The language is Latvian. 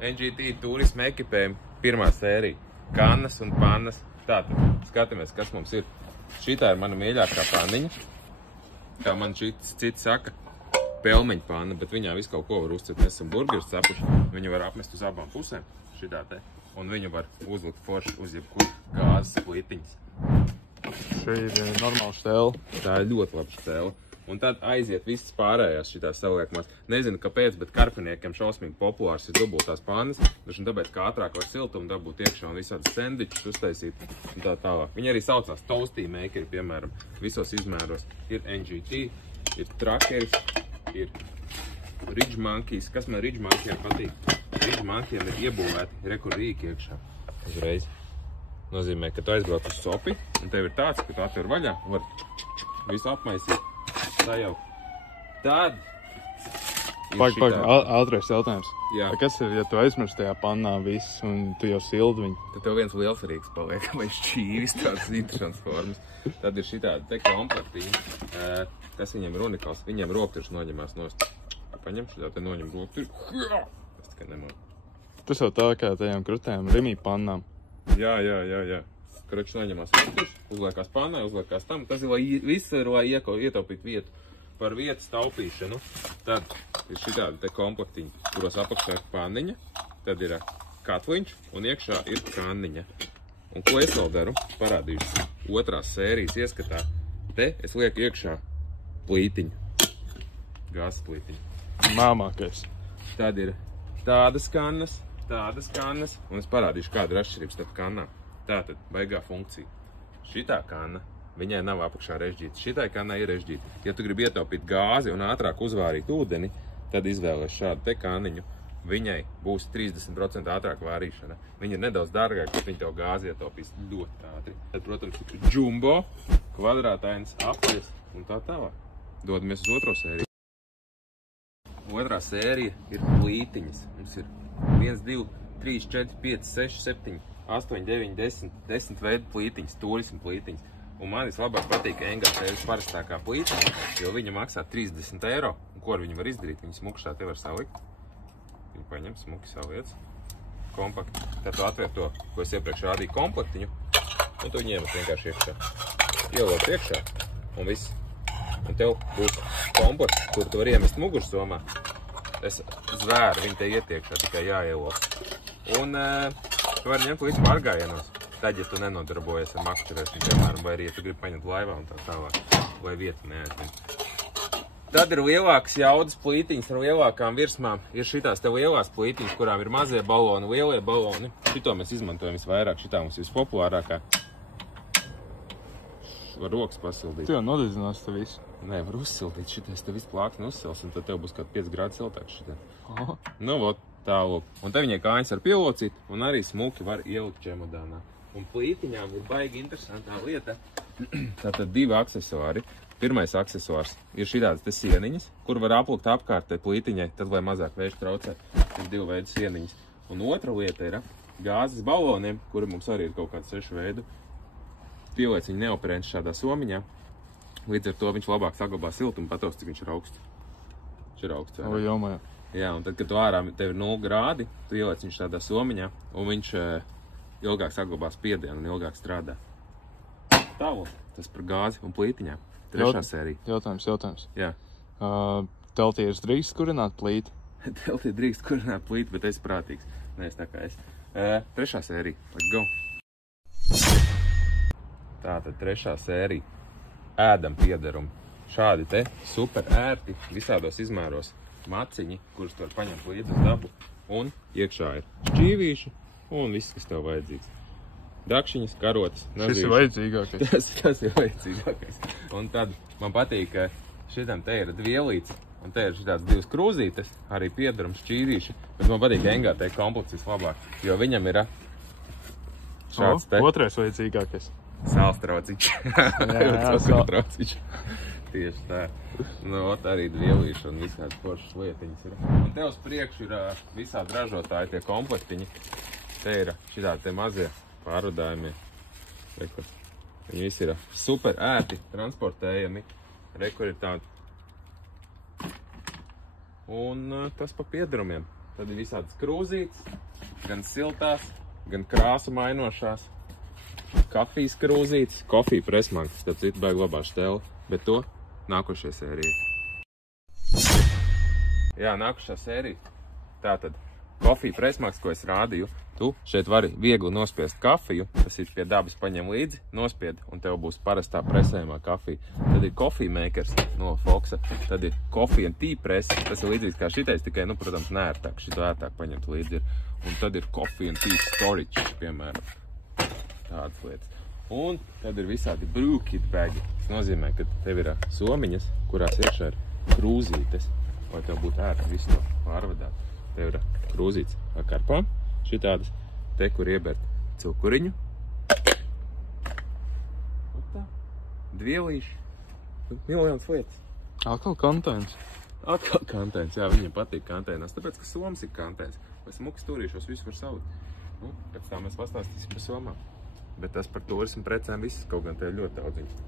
NGT turisma ekipējumi pirmā sērija. Kannas un pannas. Tātad, skatāmies, kas mums ir. Šitā ir mana mīļākā panniņa. Kā man citi saka, pelmeņa panna, bet viņā visu kaut ko var uzcēt. Mēs esam burgerus cepuši. Viņu var apmest uz abām pusēm. Šitā te. Un viņu var uzlikt forši uz jebkuru gāzes plītiņas. Šī ir normāla štēle. Tā ir ļoti laba štēle. Un tad aiziet visas pārējās šitās savliekmās. Nezinu, kāpēc, bet karpiniekiem šausmīgi populārs ir dubultās pannas. Dažu tāpēc, kā ātrāk var siltumu dabūt iekšā un visādas sendvičus uztaisīt un tā tālāk. Viņi arī saucās toasty makeri, piemēram, visos izmēros. Ir NGT, ir Trackers, ir Ridge Monkeys. Kas man Ridge Monkeyiem patīk? Ridge Monkeyiem ir iebūvēti rekur rīki iekšā. Uzreiz. Nozīmē, ka tu aizbrauc uz sopi, un tev ir tāds, ka tu atver vaļā un var visu apmaisīt. Sajaukt. Tad ātrais jautājums. Jā. Kas ir, ja tu aizmirsti tajā pannā viss un tu jau sildi viņu? Tad tev viens liels rīks paliek, vai šķīvis, tādas interesantas formas. Tad ir šitādi te komplektiņi, kas viņiem ir unikāls. Viņiem rokturš noņemās nost. Paņem šitā te noņem rokturš. Es tikai nemāju. Tas jau tā kā tajām krutējām rimī pannām. Jā. Kroč noņemās rokturš, uzliekās pannai, uzliekās tam. Tas ir, viss ir, lai ietaupītu vietu. Par vietas taupīšanu. Tad ir šitādi te komplektiņi, kuros apakšā ir panniņa. Tad ir katliņš un iekšā ir kanniņa. Un ko es vēl daru? Parādīšu otrās sērijas ieskatā. Te es lieku iekšā plītiņu. Gāzes plītiņu. Māmākais. Tad ir tādas kannas, un es parādīšu, kāda ir atšķirības starp kannām. Tātad, baigā funkcija. Šitā kanna, viņai nav apakšā režģīta. Šitai kannai ir režģīta. Ja tu gribi ietaupīt gāzi un ātrāk uzvārīt ūdeni, tad izvēlies šādu te kanniņu. Viņai būs 30% ātrāk vārīšana. Viņa ir nedaudz dārgāk, bet viņa tev gāzi ietaupīs ļoti ātri. Tad, protams, ir jumbo, kvadrātains, aplis un tā tālāk. Dodamies uz otro sēriju. Otrā sērija ir plītiņas. Mums ir 1, 2, 3, 4, 5, 6, 7, 8, 9, 10 veidu plītiņas, turismu plītiņas. Un man vislabāk patīk NGT parastākā plītiņa, jo viņa maksā 30 €. Un ko ar viņu var izdarīt? Viņa smukšā te var salikt. Viņa paņem smuki saliec. Kompakti. Tad tu atver to, ko es iepriekš rādīju komplektiņu, un tu viņu iemet vienkārši iekšā. Ielauc iekšā, un viss. Un tev būs komplekts, kur tu var iemest mugursomā. Es zvēru, viņi te iet iekšā, tikai jāielauc. Un tu vari ņemt līdz pārgājienos. Tad, ja tu nenodarbojies ar makšķerēšanu, piemēram, vai arī, ja tu gribi paņemt laivā un tā tālāk, lai vietu neaizņem. Tad ir lielākas jaudas plītiņas ar lielākām virsmām. Ir šitās te lielās plītiņas, kurām ir mazie baloni, lielie baloni. Šito mēs izmantojam visvairāk, šitā mums vispopulārākā. Var rokas pasildīt. Tu jau nodedzinās te visu. Nē, var uzsildīt. Šitais te viss plāksni uzsils, un tad tev būs kaut 5 grādi siltāks šitā. Aha. Nu, vot, tālūk. Un te viņai kājas var pielocīt, un arī smuki var ielikt čemodānā. Un plītiņām ir baigi interesantā lieta. Tātad 2 aksesuāri. Pirmais aksesuārs ir šitādas te sieniņas, kur var aplikt apkārt te plītiņai, tad, lai mazāk vējš traucē. Ir 2 veidu sieniņas. Un otra lieta ir gāzes baloniem, kuri mums arī ir kaut kādu 6 veidu. Pieliec viņu neoperēns šādā somiņā. Līdz ar to viņš labāk saglabā siltumu, patos, cik viņš ir augsts. Viņš ir augsts. O, jomā. Jā, un tad, kad tu ārā tev ir 0 grādi, tu ieliec viņš tādā somiņā, un viņš ilgāk saglabā spiedienu un ilgāk strādā. Tālāk, tas par gāzi un plītiņām. Trešā sērija. Jautājums. Jā. Teltīrs drīkst kurināt plīti? Teltī drīkst kurināt plīti, bet es prātīgs. Nē, es tā kā es. Trešā sērija. Let's go. Tātad trešā sērija. Ēdam piederumu. Šādi te super ērti visādos izmēros maciņi, kurus tu var paņemt līdzi uz dabu. Un iekšā ir šķīvīši un viss, kas tev vajadzīgs. Dakšiņas, karotes, nazīši. Šis ir vajadzīgākais. Tas ir vajadzīgākais. Un tad man patīk, ka šitam te ir dvielīts, un te ir šitāds 2 krūzītes, arī piederums šķīvīši. Bet man patīk NGT komplekts vislabāk, jo viņam ir šāds te. Otrais vajadzīgākais. Sālstrauciņš. Jā, sālstrauciņš. Tieši tā. Nu, arī dvielīši un visādi foršas lietiņas ir. Un te uz priekšu ir visādi ražotāji tie komplektiņi. Te ir šitādi te mazie pārvadājumie. Viņi visi ir super ērti, transportējami. Rekur ir tādi. Un tas pa piederumiem. tad ir visādas krūzītes, gan siltās, gan krāsu mainošās. Kafijas krūzītes, kofija presmaktas, tad citu baigi labā štela, bet to nākošajā sērija. Jā, nākošā sērija. Tātad, kofija presmaktas, ko es rādīju, tu šeit vari viegli nospiest kafiju, tas ir pie dabas paņem līdzi, nospied, un tev būs parastā presējumā kafija. Tad ir coffee makers no Foxa, tad ir coffee and tea press, tas ir līdzīgs kā šitais, tikai, nu, protams, neērtāk, šito ērtāk paņemt līdzi ir. Un tad ir coffee and tea storage, piemēram, tādas lietas. Un tad ir visādi brew kit bagi, tas nozīmē, ka tev ir somiņas, kurās iekšā ir krūzītes, lai tev būtu ērti visu to pārvadāt. Tev ir krūzītes ar karpām, šitādas, te, kur iebērt cukuriņu. Un tā, dvielīši, miljonas lietas. Atkal kantēns. Atkal kantēns, jā, viņiem patīk kantēnās, tāpēc, ka somas ir kantēns. Vai smuki stūrīšos, visu var salikt. Nu, pēc tā mēs pastāstīsim par somām. Bet tas par turismu precēm viss, kaut gan te ir ļoti daudziņas.